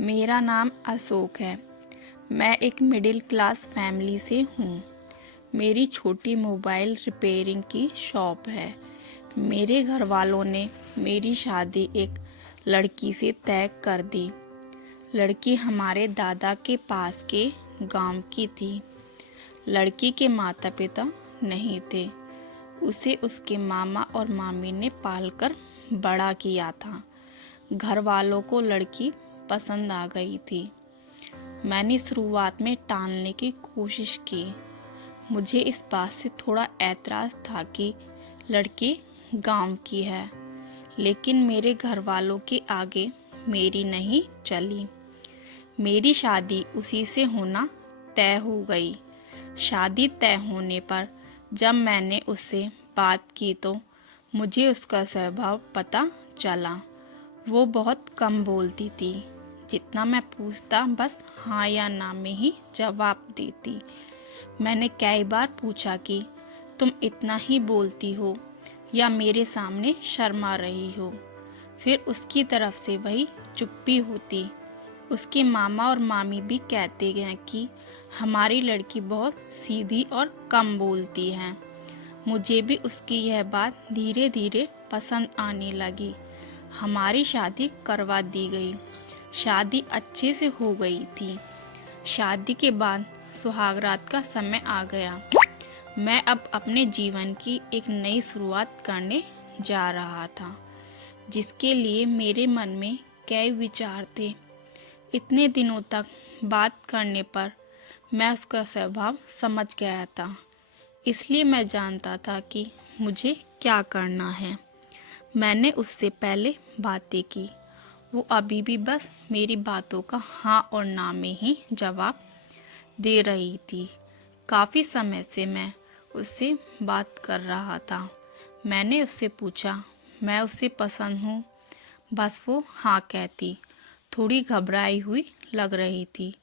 मेरा नाम अशोक है। मैं एक मिडिल क्लास फैमिली से हूँ। मेरी छोटी मोबाइल रिपेयरिंग की शॉप है। मेरे घर वालों ने मेरी शादी एक लड़की से तय कर दी। लड़की हमारे दादा के पास के गांव की थी। लड़की के माता पिता नहीं थे। उसे उसके मामा और मामी ने पालकर बड़ा किया था। घर वालों को लड़की पसंद आ गई थी। मैंने शुरुआत में टालने की कोशिश की। मुझे इस बात से थोड़ा ऐतराज़ था कि लड़की गांव की है, लेकिन मेरे घर वालों के आगे मेरी नहीं चली। मेरी शादी उसी से होना तय हो गई। शादी तय होने पर जब मैंने उससे बात की तो मुझे उसका स्वभाव पता चला। वो बहुत कम बोलती थी। जितना मैं पूछता बस हाँ या ना में ही जवाब देती। मैंने कई बार पूछा कि तुम इतना ही बोलती हो या मेरे सामने शर्मा रही हो। फिर उसकी तरफ से वही चुप्पी होती। उसके मामा और मामी भी कहते हैं कि हमारी लड़की बहुत सीधी और कम बोलती है। मुझे भी उसकी यह बात धीरे धीरे पसंद आने लगी। हमारी शादी करवा दी गई। शादी अच्छे से हो गई थी। शादी के बाद सुहागरात का समय आ गया। मैं अब अपने जीवन की एक नई शुरुआत करने जा रहा था, जिसके लिए मेरे मन में कई विचार थे। इतने दिनों तक बात करने पर मैं उसका स्वभाव समझ गया था, इसलिए मैं जानता था कि मुझे क्या करना है। मैंने उससे पहले बातें की। वो अभी भी बस मेरी बातों का हाँ और ना में ही जवाब दे रही थी। काफ़ी समय से मैं उससे बात कर रहा था। मैंने उससे पूछा, मैं उसे पसंद हूँ? बस वो हाँ कहती। थोड़ी घबराई हुई लग रही थी।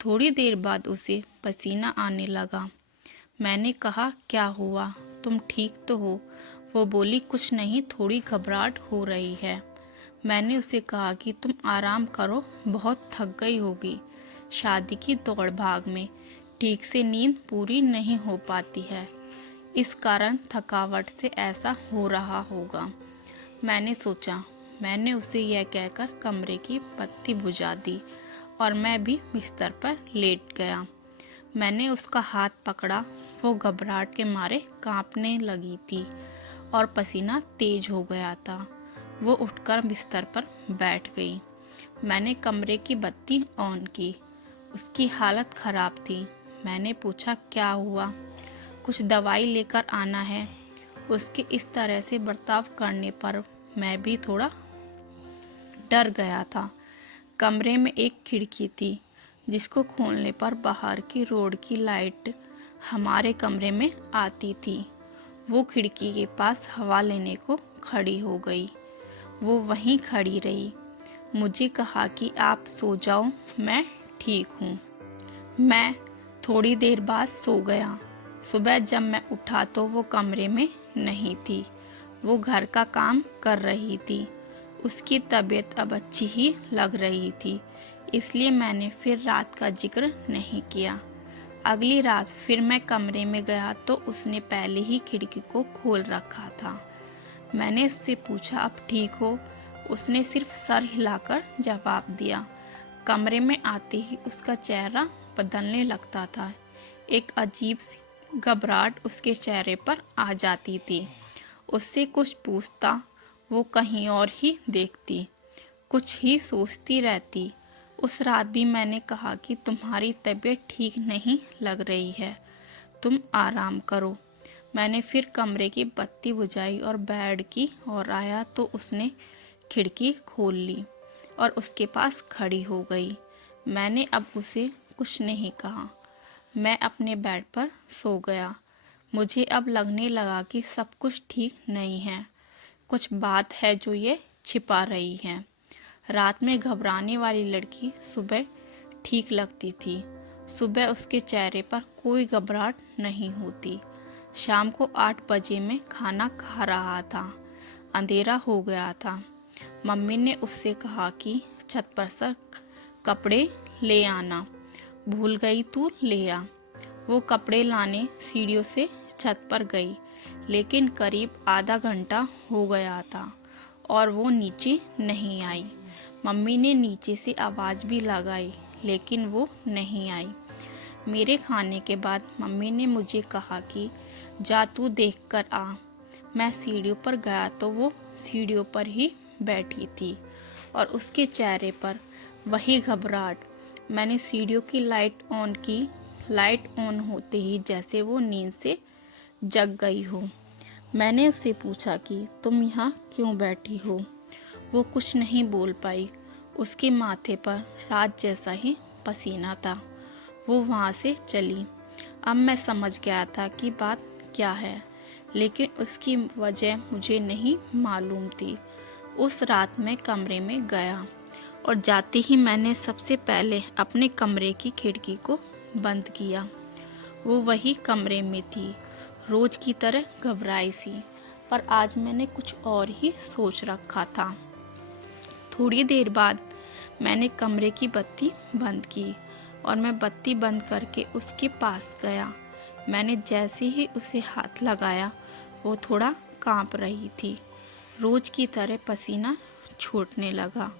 थोड़ी देर बाद उसे पसीना आने लगा। मैंने कहा, क्या हुआ, तुम ठीक तो हो? वो बोली, कुछ नहीं, थोड़ी घबराहट हो रही है। मैंने उसे कहा कि तुम आराम करो, बहुत थक गई होगी। शादी की दौड़ भाग में ठीक से नींद पूरी नहीं हो पाती है, इस कारण थकावट से ऐसा हो रहा होगा। मैंने सोचा। मैंने उसे यह कहकर कमरे की बत्ती बुझा दी और मैं भी बिस्तर पर लेट गया। मैंने उसका हाथ पकड़ा। वो घबराहट के मारे कांपने लगी थी और पसीना तेज हो गया था। वो उठकर बिस्तर पर बैठ गई। मैंने कमरे की बत्ती ऑन की। उसकी हालत खराब थी। मैंने पूछा, क्या हुआ, कुछ दवाई लेकर आना है? उसके इस तरह से बर्ताव करने पर मैं भी थोड़ा डर गया था। कमरे में एक खिड़की थी, जिसको खोलने पर बाहर की रोड की लाइट हमारे कमरे में आती थी। वो खिड़की के पास हवा लेने को खड़ी हो गई। वो वहीं खड़ी रही। मुझे कहा कि आप सो जाओ, मैं ठीक हूँ। मैं थोड़ी देर बाद सो गया। सुबह जब मैं उठा तो वो कमरे में नहीं थी। वो घर का काम कर रही थी। उसकी तबीयत अब अच्छी ही लग रही थी, इसलिए मैंने फिर रात का जिक्र नहीं किया। अगली रात फिर मैं कमरे में गया तो उसने पहले ही खिड़की को खोल रखा था। मैंने उससे पूछा, अब ठीक हो? उसने सिर्फ सर हिलाकर जवाब दिया। कमरे में आते ही उसका चेहरा बदलने लगता था। एक अजीब सी घबराहट उसके चेहरे पर आ जाती थी। उससे कुछ पूछता, वो कहीं और ही देखती, कुछ ही सोचती रहती। उस रात भी मैंने कहा कि तुम्हारी तबीयत ठीक नहीं लग रही है, तुम आराम करो। मैंने फिर कमरे की बत्ती बुझाई और बेड की ओर आया तो उसने खिड़की खोल ली और उसके पास खड़ी हो गई। मैंने अब उसे कुछ नहीं कहा। मैं अपने बेड पर सो गया। मुझे अब लगने लगा कि सब कुछ ठीक नहीं है। कुछ बात है जो ये छिपा रही है। रात में घबराने वाली लड़की सुबह ठीक लगती थी। सुबह उसके चेहरे पर कोई घबराहट नहीं होती। शाम को 8 बजे में खाना खा रहा था। अंधेरा हो गया था। मम्मी ने उससे कहा कि छत पर से कपड़े ले आना, भूल गई तू ले आ। वो कपड़े लाने सीढ़ियों से छत पर गई, लेकिन करीब आधा घंटा हो गया था और वो नीचे नहीं आई। मम्मी ने नीचे से आवाज़ भी लगाई, लेकिन वो नहीं आई। मेरे खाने के बाद मम्मी ने मुझे कहा कि जा तू देख कर आ। मैं सीढ़ियों पर गया तो वो सीढ़ियों पर ही बैठी थी और उसके चेहरे पर वही घबराहट। मैंने सीढ़ियों की लाइट ऑन की। लाइट ऑन होते ही जैसे वो नींद से जग गई हो। मैंने उससे पूछा कि तुम यहाँ क्यों बैठी हो। वो कुछ नहीं बोल पाई। उसके माथे पर रात जैसा ही पसीना था। वो वहाँ से चली। अब मैं समझ गया था कि बात क्या है, लेकिन उसकी वजह मुझे नहीं मालूम थी। उस रात मैं कमरे में गया और जाते ही मैंने सबसे पहले अपने कमरे की खिड़की को बंद किया। वो वही कमरे में थी, रोज की तरह घबराई सी, पर आज मैंने कुछ और ही सोच रखा था। थोड़ी देर बाद मैंने कमरे की बत्ती बंद की और मैं बत्ती बंद करके उसके पास गया। मैंने जैसे ही उसे हाथ लगाया, वो थोड़ा कांप रही थी। रोज की तरह पसीना छूटने लगा।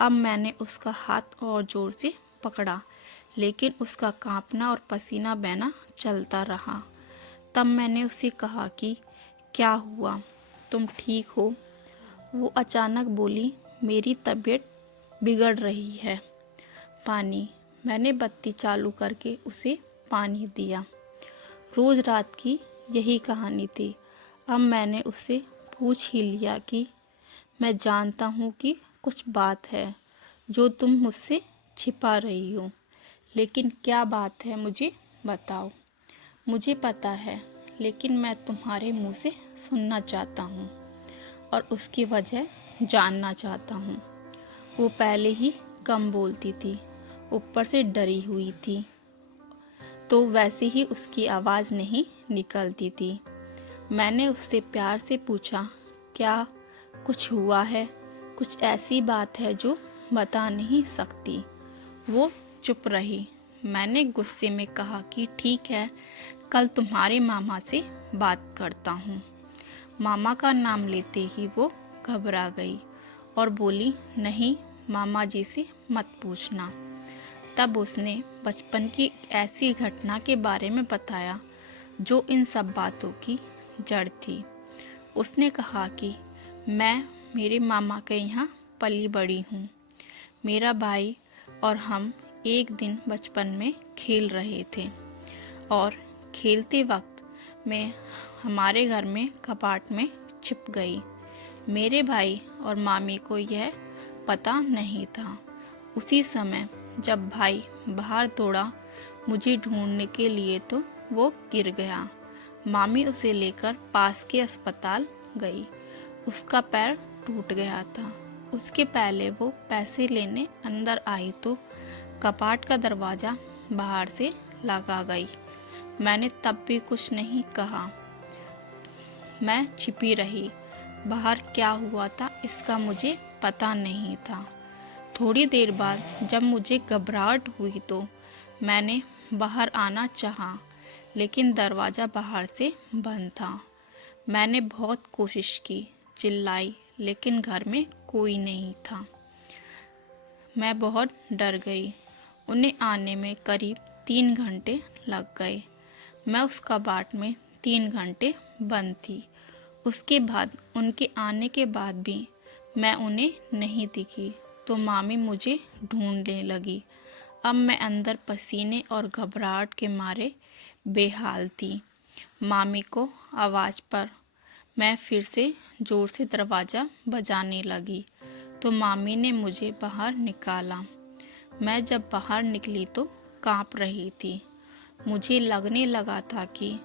अब मैंने उसका हाथ और जोर से पकड़ा, लेकिन उसका कांपना और पसीना बहना चलता रहा। तब मैंने उसे कहा कि क्या हुआ, तुम ठीक हो? वो अचानक बोली, मेरी तबीयत बिगड़ रही है। पानी। मैंने बत्ती चालू करके उसे पानी दिया। रोज रात की यही कहानी थी। अब मैंने उससे पूछ ही लिया कि मैं जानता हूँ कि कुछ बात है जो तुम मुझसे छिपा रही हो, लेकिन क्या बात है मुझे बताओ। मुझे पता है, लेकिन मैं तुम्हारे मुंह से सुनना चाहता हूँ और उसकी वजह जानना चाहता हूँ। वो पहले ही कम बोलती थी, ऊपर से डरी हुई थी, तो वैसे ही उसकी आवाज़ नहीं निकलती थी। मैंने उससे प्यार से पूछा, क्या कुछ हुआ है? कुछ ऐसी बात है जो बता नहीं सकती? वो चुप रही। मैंने गुस्से में कहा कि ठीक है, कल तुम्हारे मामा से बात करता हूँ। मामा का नाम लेते ही वो घबरा गई और बोली, नहीं, मामा जी से मत पूछना। तब उसने बचपन की ऐसी घटना के बारे में बताया जो इन सब बातों की जड़ थी। उसने कहा कि मैं मेरे मामा के यहाँ पली बड़ी हूँ। मेरा भाई और हम एक दिन बचपन में खेल रहे थे और खेलते वक्त मैं हमारे घर में कपाट में छिप गई। मेरे भाई और मामी को यह पता नहीं था। उसी समय जब भाई बाहर दौड़ा मुझे ढूंढने के लिए, तो वो गिर गया। मामी उसे लेकर पास के अस्पताल गई। उसका पैर टूट गया था। उसके पहले वो पैसे लेने अंदर आई तो कपाट का दरवाज़ा बाहर से लगा गई। मैंने तब भी कुछ नहीं कहा। मैं छिपी रही। बाहर क्या हुआ था इसका मुझे पता नहीं था। थोड़ी देर बाद जब मुझे घबराहट हुई तो मैंने बाहर आना चाहा, लेकिन दरवाज़ा बाहर से बंद था। मैंने बहुत कोशिश की, चिल्लाई, लेकिन घर में कोई नहीं था। मैं बहुत डर गई। उन्हें आने में करीब 3 घंटे लग गए। मैं उस कबाड़ में 3 घंटे बंद थी। उसके बाद उनके आने के बाद भी मैं उन्हें नहीं दिखी तो मामी मुझे ढूंढने लगी। अब मैं अंदर पसीने और घबराहट के मारे बेहाल थी। मामी को आवाज़ पर मैं फिर से ज़ोर से दरवाज़ा बजाने लगी तो मामी ने मुझे बाहर निकाला। मैं जब बाहर निकली तो कांप रही थी। मुझे लगने लगा था कि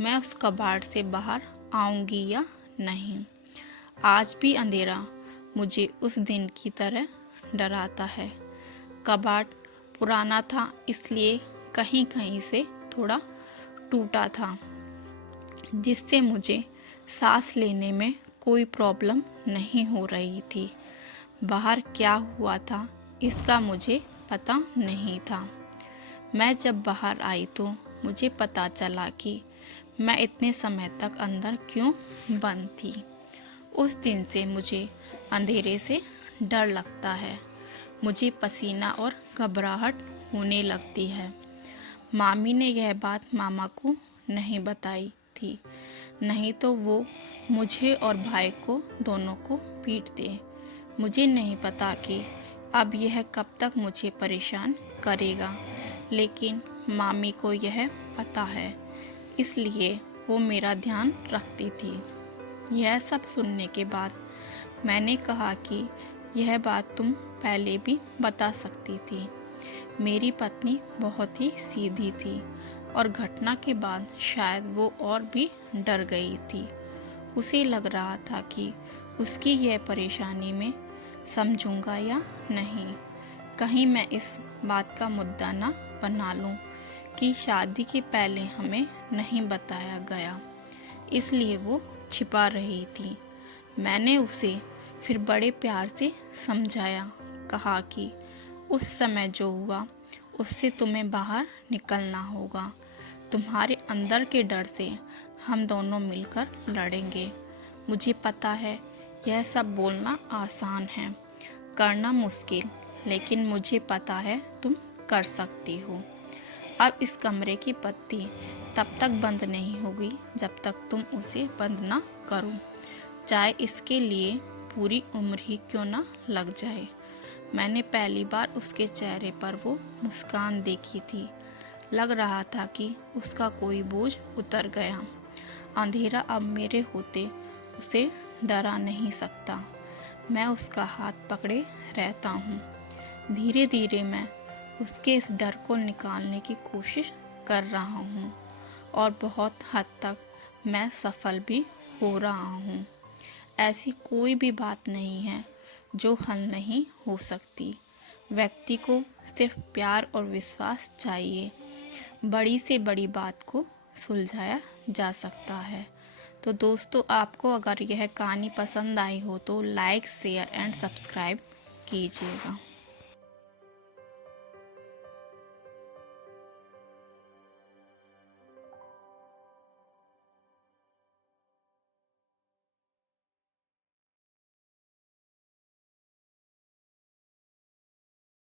मैं उस कबाड़ से बाहर आऊंगी या नहीं। आज भी अंधेरा मुझे उस दिन की तरह डराता है। कबाड़ पुराना था, इसलिए कहीं कहीं से थोड़ा टूटा था, जिससे मुझे सांस लेने में कोई प्रॉब्लम नहीं हो रही थी। बाहर क्या हुआ था इसका मुझे पता नहीं था। मैं जब बाहर आई तो मुझे पता चला कि मैं इतने समय तक अंदर क्यों बंद थी। उस दिन से मुझे अंधेरे से डर लगता है। मुझे पसीना और घबराहट होने लगती है। मामी ने यह बात मामा को नहीं बताई थी, नहीं तो वो मुझे और भाई को दोनों को पीटते। मुझे नहीं पता कि अब यह कब तक मुझे परेशान करेगा, लेकिन मामी को यह पता है, इसलिए वो मेरा ध्यान रखती थी। यह सब सुनने के बाद मैंने कहा कि यह बात तुम पहले भी बता सकती थी। मेरी पत्नी बहुत ही सीधी थी और घटना के बाद शायद वो और भी डर गई थी। उसे लग रहा था कि उसकी यह परेशानी में समझूंगा या नहीं। कहीं मैं इस बात का मुद्दा ना बना लूं कि शादी के पहले हमें नहीं बताया गया, इसलिए वो छिपा रही थी। मैंने उसे फिर बड़े प्यार से समझाया, कहा कि उस समय जो हुआ उससे तुम्हें बाहर निकलना होगा। तुम्हारे अंदर के डर से हम दोनों मिलकर लड़ेंगे। मुझे पता है यह सब बोलना आसान है, करना मुश्किल, लेकिन मुझे पता है तुम कर सकती हो। अब इस कमरे की बत्ती तब तक बंद नहीं होगी जब तक तुम उसे बंद ना करो, चाहे इसके लिए पूरी उम्र ही क्यों ना लग जाए। मैंने पहली बार उसके चेहरे पर वो मुस्कान देखी थी। लग रहा था कि उसका कोई बोझ उतर गया। अंधेरा अब मेरे होते उसे डरा नहीं सकता। मैं उसका हाथ पकड़े रहता हूँ। धीरे धीरे मैं उसके इस डर को निकालने की कोशिश कर रहा हूँ और बहुत हद तक मैं सफल भी हो रहा हूँ। ऐसी कोई भी बात नहीं है जो हल नहीं हो सकती। व्यक्ति को सिर्फ प्यार और विश्वास चाहिए। बड़ी से बड़ी बात को सुलझाया जा सकता है। तो दोस्तों, आपको अगर यह कहानी पसंद आई हो तो लाइक, शेयर एंड सब्सक्राइब कीजिएगा।